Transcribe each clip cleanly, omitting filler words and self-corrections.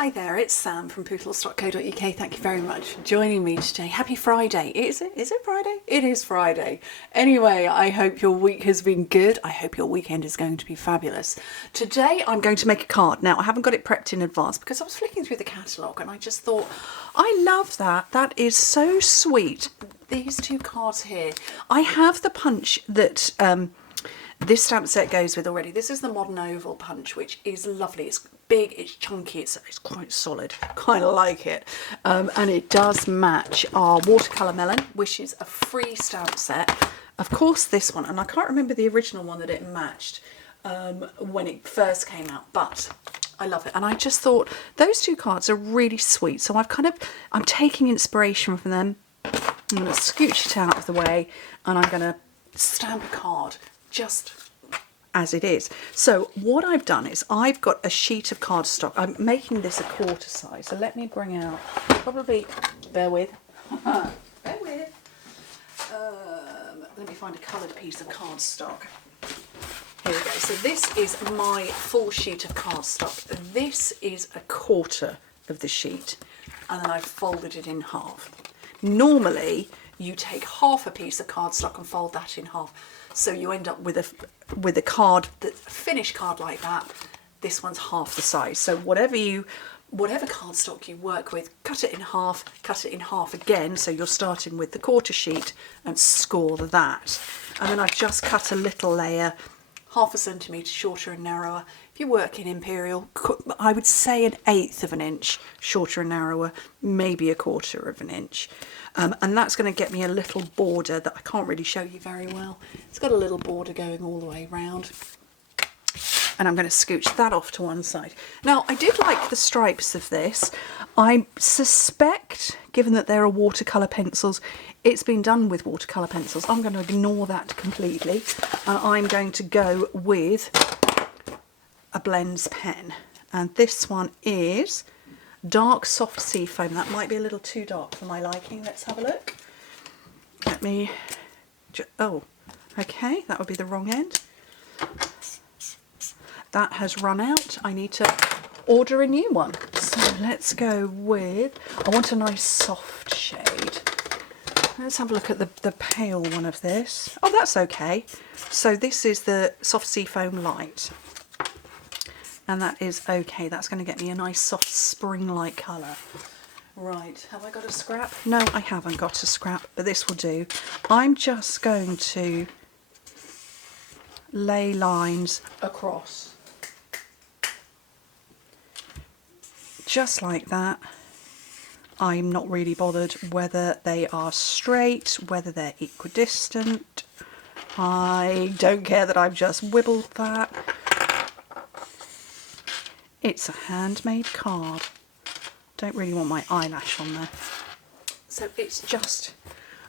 Hi there, it's Sam from Pootles.co.uk. Thank you very much for joining me today. Happy Friday. Is it Friday? It is Friday. Anyway, I hope your week has been good. I hope your weekend is going to be fabulous. Today I'm going to make a card. Now, I haven't got it prepped in advance because I was flicking through the catalogue and I just thought, I love that. That is so sweet. These two cards here. I have the punch that this stamp set goes with already. This is the Modern Oval punch, which is lovely. It's big, it's chunky, it's quite solid. Kind of like it. And it does match our watercolour melon, which is a free stamp set. Of course, this one, and I can't remember the original one that it matched when it first came out, but I love it. And I just thought those two cards are really sweet. So I'm taking inspiration from them. I'm going to scooch it out of the way and I'm going to stamp a card just as it is. So what I've done is I've got a sheet of cardstock. I'm making this a quarter size. So let me bring out, probably, bear with. Bear with. Let me find a coloured piece of cardstock. Here we go. So this is my full sheet of cardstock. This is a quarter of the sheet, and then I've folded it in half. Normally, you take half a piece of cardstock and fold that in half. So you end up with a card, a finished card like that. This one's half the size. So whatever cardstock you work with, cut it in half again. So you're starting with the quarter sheet and score that. And then I've just cut a little layer, 1/2 centimetre shorter and narrower. If you work in Imperial, I would say 1/8 of an inch shorter and narrower, maybe 1/4 of an inch. And that's going to get me a little border that I can't really show you very well. It's got a little border going all the way round. And I'm going to scooch that off to one side. Now, I did like the stripes of this. I suspect, given that there are watercolour pencils, it's been done with watercolour pencils. I'm going to ignore that completely. And I'm going to go with a blends pen. And this one is dark soft seafoam. That might be a little too dark for my liking. Let's have a look. Let me, oh, okay, that would be the wrong end. That has run out. I need to order a new one. So let's go with, I want a nice soft shade. Let's have a look at the pale one of this. Oh, that's okay. So this is the soft seafoam light. And that is okay. That's going to get me a nice soft spring-like colour. Right, have I got a scrap? No, I haven't got a scrap, but this will do. I'm just going to lay lines across. Just like that. I'm not really bothered whether they are straight, whether they're equidistant. I don't care that I've just wibbled that. It's a handmade card. Don't really want my eyelash on there. So it's just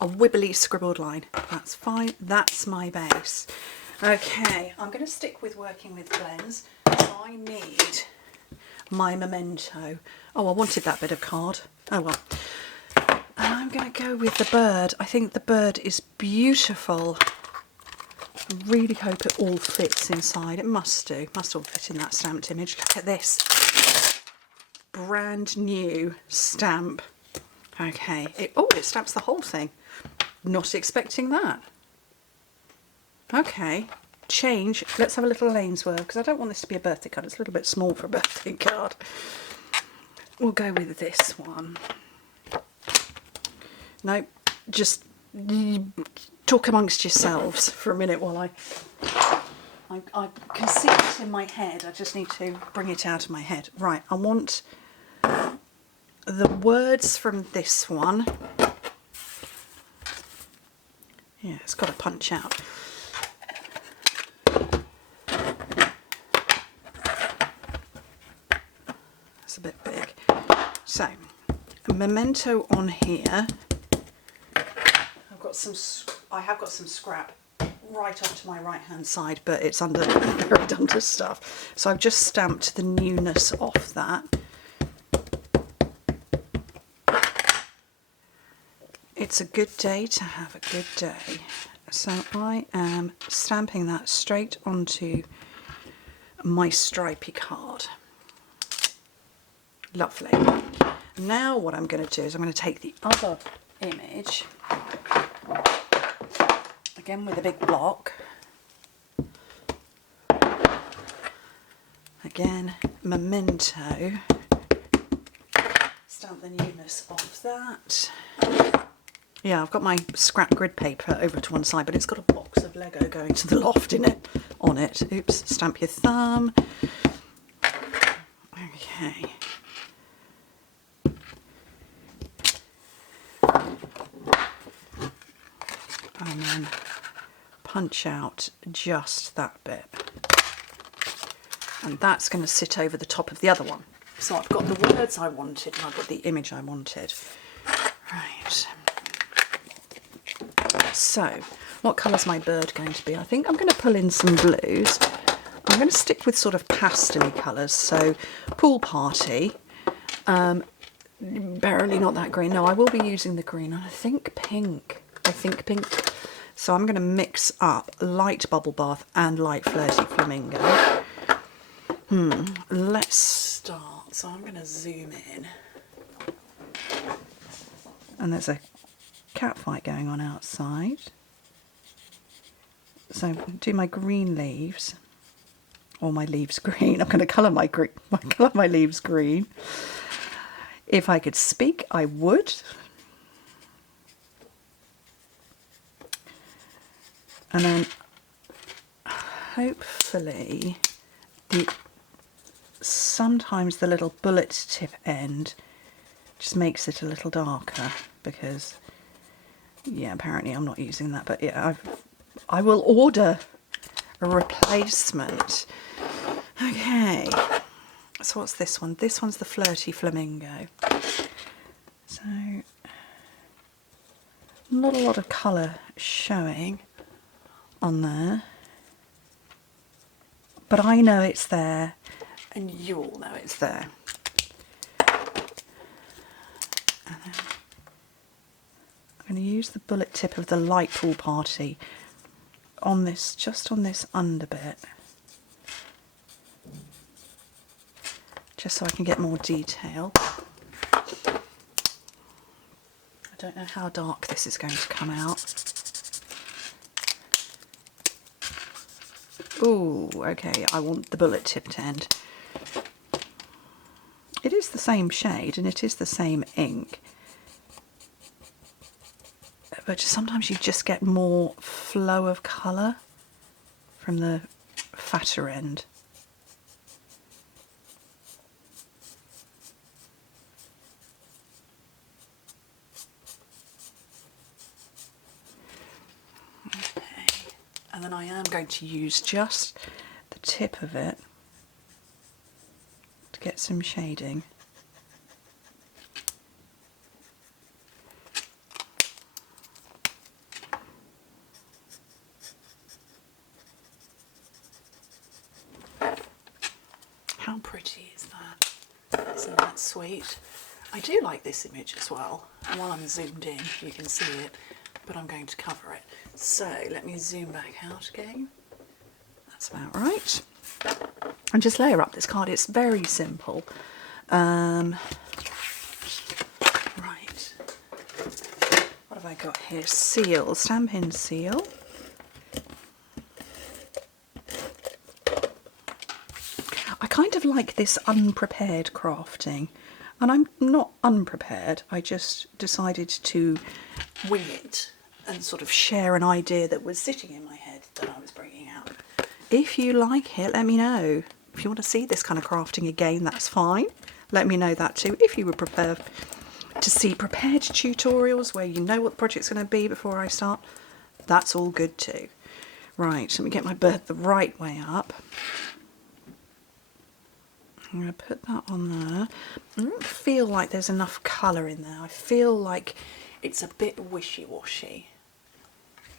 a wibbly scribbled line. That's fine. That's my base. Okay, I'm going to stick with working with blends. I need my memento. Oh, I wanted that bit of card. Oh well. And I'm going to go with the bird. I think the bird is beautiful. I really hope it all fits inside. It must do. Must all fit in that stamped image. Look at this. Brand new stamp. Okay. It stamps the whole thing. Not expecting that. Okay. Change. Let's have a little lane swerve because I don't want this to be a birthday card. It's a little bit small for a birthday card. We'll go with this one. Nope. Just talk amongst yourselves for a minute while I can see it in my head. I just need to bring it out of my head. Right, I want the words from this one. Yeah, it's got to punch out. That's a bit big. So, a memento on here. I have got some scrap right off to my right hand side, but it's buried under stuff. So I've just stamped the newness off that. It's a good day to have a good day. So I am stamping that straight onto my stripy card. Lovely. Now what I'm going to do is I'm going to take the other image, again with a big block. Again, memento. Stamp the newness of that. Yeah, I've got my scrap grid paper over to one side, but it's got a box of Lego going to the loft in it, on it. Oops, stamp your thumb. Okay. And then punch out just that bit. And that's going to sit over the top of the other one. So I've got the words I wanted and I've got the image I wanted. Right. So, what colour's my bird going to be? I think I'm going to pull in some blues. I'm going to stick with sort of pastel-y colours. So, pool party. Barely not that green. No, I will be using the green. And I think pink. So I'm going to mix up light bubble bath and light flirty flamingo. Let's start. So I'm going to zoom in. And there's a cat fight going on outside. So do my green leaves, or my leaves green. I'm going to colour my leaves green. If I could speak, I would. And then hopefully sometimes the little bullet tip end just makes it a little darker, because yeah, apparently I'm not using that, but yeah, I will order a replacement. Okay, so what's this one? This one's the flirty flamingo. So not a lot of colour showing on there, but I know it's there and you all know it's there. And then I'm going to use the bullet tip of the light pool party on this, just on this under bit, just so I can get more detail. I don't know how dark this is going to come out. Ooh, okay, I want the bullet tip to end. It is the same shade and it is the same ink, but sometimes you just get more flow of colour from the fatter end. Okay, and then I am going to use just the tip of it to get some shading. How pretty is that? Isn't that sweet? I do like this image as well. And while I'm zoomed in, you can see it, but I'm going to cover it. So let me zoom back out again. That's about right. And just layer up this card. It's very simple. Right. What have I got here? Seal, Stampin' Seal. I kind of like this unprepared crafting, and I'm not unprepared, I just decided to wing it and sort of share an idea that was sitting in my head that I was bringing out. If you like it, let me know. If you want to see this kind of crafting again, that's fine. Let me know that too. If you would prefer to see prepared tutorials where you know what the project's going to be before I start, that's all good too. Right, let me get my bird the right way up. I'm going to put that on there. I don't feel like there's enough colour in there. I feel like it's a bit wishy-washy.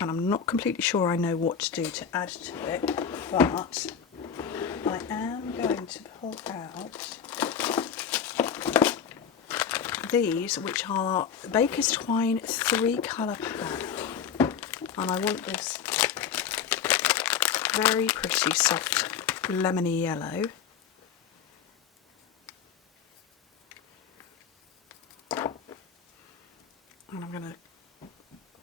And I'm not completely sure I know what to do to add to it, but I am going to pull out these, which are Baker's Twine 3-colour pad. And I want this very pretty soft lemony yellow.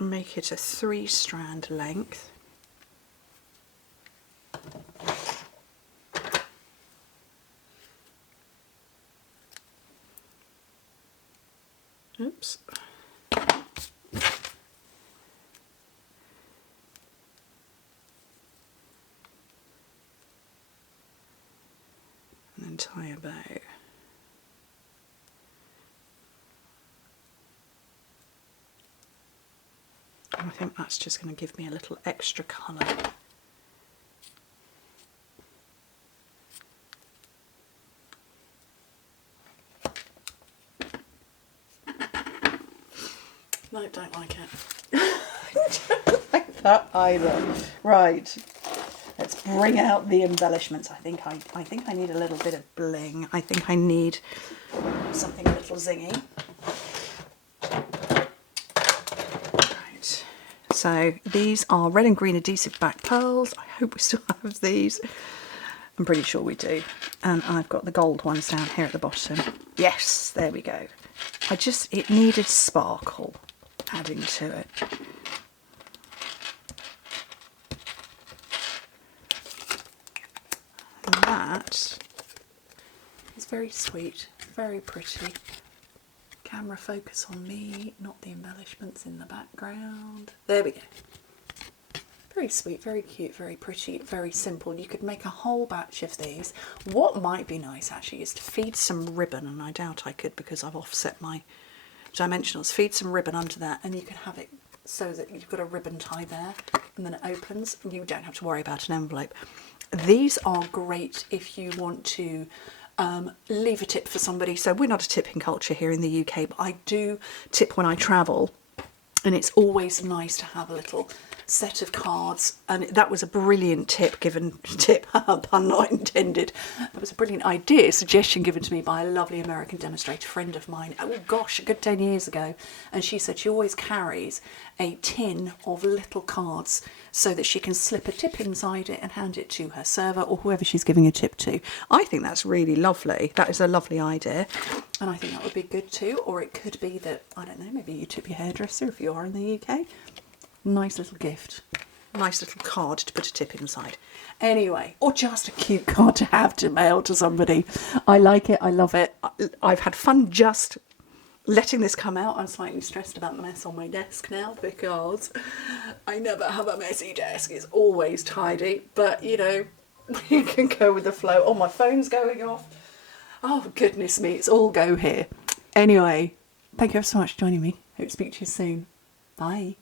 make it a 3-strand length. Oops. And then tie a bow. And I think that's just going to give me a little extra colour. No, don't like it. I don't like that either. Right. Let's bring out the embellishments. I think I need a little bit of bling. I think I need something a little zingy. Right. So these are red and green adhesive back pearls. I hope we still have these. I'm pretty sure we do. And I've got the gold ones down here at the bottom. Yes, there we go. It needed sparkle adding to it. And that is very sweet, very pretty. Camera focus on me, not the embellishments in the background. There we go. Very sweet, very cute, very pretty, very simple. You could make a whole batch of these. What might be nice actually is to feed some ribbon, and I doubt I could because I've offset my dimensionals. Feed some ribbon under that and you can have it so that you've got a ribbon tie there and then it opens and you don't have to worry about an envelope. These are great if you want to leave a tip for somebody. So we're not a tipping culture here in the UK, but I do tip when I travel, and it's always nice to have a little set of cards. And that was a brilliant tip pun not intended. That was a brilliant suggestion given to me by a lovely American demonstrator friend of mine, oh gosh, a good 10 years ago. And she said she always carries a tin of little cards so that she can slip a tip inside it and hand it to her server or whoever she's giving a tip to. I think that's really lovely. That is a lovely idea. And I think that would be good too. Or it could be that, I don't know, maybe you tip your hairdresser if you are in the UK. Nice little gift. Nice little card to put a tip inside. Anyway, or just a cute card to have to mail to somebody. I like it. I love it. I've had fun just letting this come out. I'm slightly stressed about the mess on my desk now because I never have a messy desk. It's always tidy. But, you know, you can go with the flow. Oh, my phone's going off. Oh, goodness me. It's all go here. Anyway, thank you ever so much for joining me. Hope to speak to you soon. Bye.